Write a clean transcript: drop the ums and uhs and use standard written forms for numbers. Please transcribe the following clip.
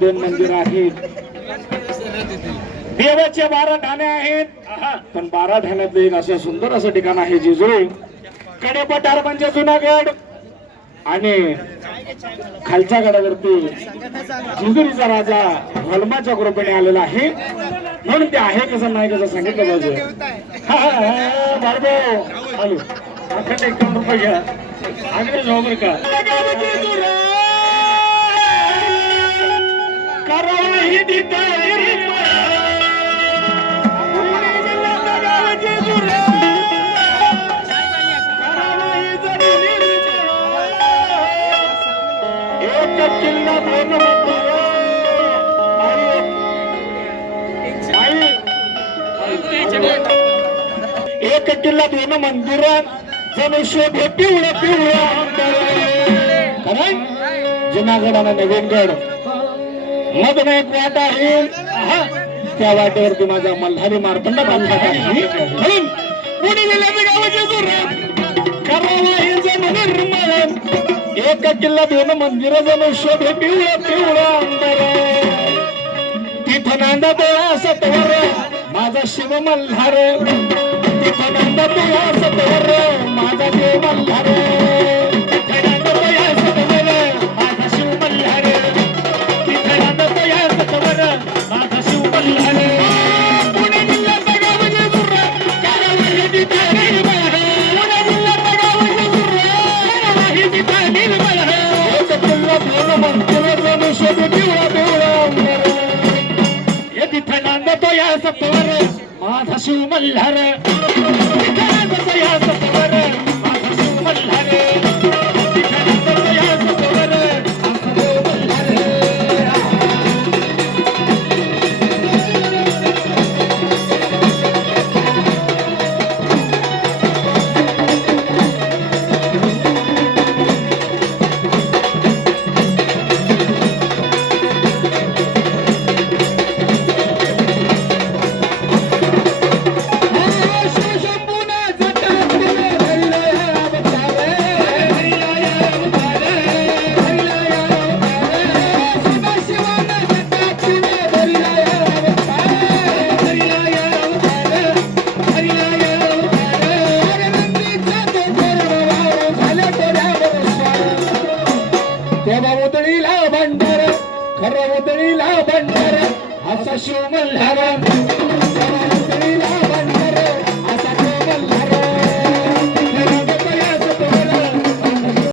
दोन मंदिर आहेत. देवाचे 12 ठाणे आहेत. पण 12 ठाण्यातलं एक असं सुंदर असं ठिकाण आहे जेजुरी. कडेपठार म्हणजे जुनागड आणि खालच्या गडावरती जेजुरीचा राजा हलमाच्या कृपेने आलेला आहे. म्हणून ते आहे कसं नाही कसं सांगितलं पाहिजे. हॅलो अखंड 51 रुपये घ्या आग्रे जाऊ बरं का. एक किल्ला 2 मंदिर जणू शोभे पिवळं पिवळं जुनागड आणि नवीनगड मधून एक वाट आहे. त्या वाटेवरती माझा मल्हारी मार्तंड बांधला आहे. म्हणून पुणे जिल्ह्याचे गाव जेजुरी करावा हे जण निर्मळ. एक किल्ला 2 मंदिर जणू शोभे पिवळं पिवळं अंबर. तिथं नांदा तोळा सतवर माझा शिव मल्हार. तिथं नांदा तोळा सतवर माझा देव मल्हार. तिथं नांदा तोळा सतवर माझा शिव मल्हार. तिथं नांदा तोळा सतवर माझा शिव मल्हार. पुणे जिल्ह्याचं गाव जेजुरी करावा हे तिथं निर्मळ. पुणे जिल्ह्याचं गाव जेजुरी करावा हे तिथं निर्मळ. एक किल्ला 2 मंदिर जणू शोभे पिवळं पिवळं अंबर. तिथं नांदतो या सत्वर माझा शिव मल्हार. तिथं नांदतो या सत्वर माझा शिव मल्हार. तिथं नांदतो या सत्वर माझा देव मल्हार. खरं उदळीला भंडार असा शिव मल्हार.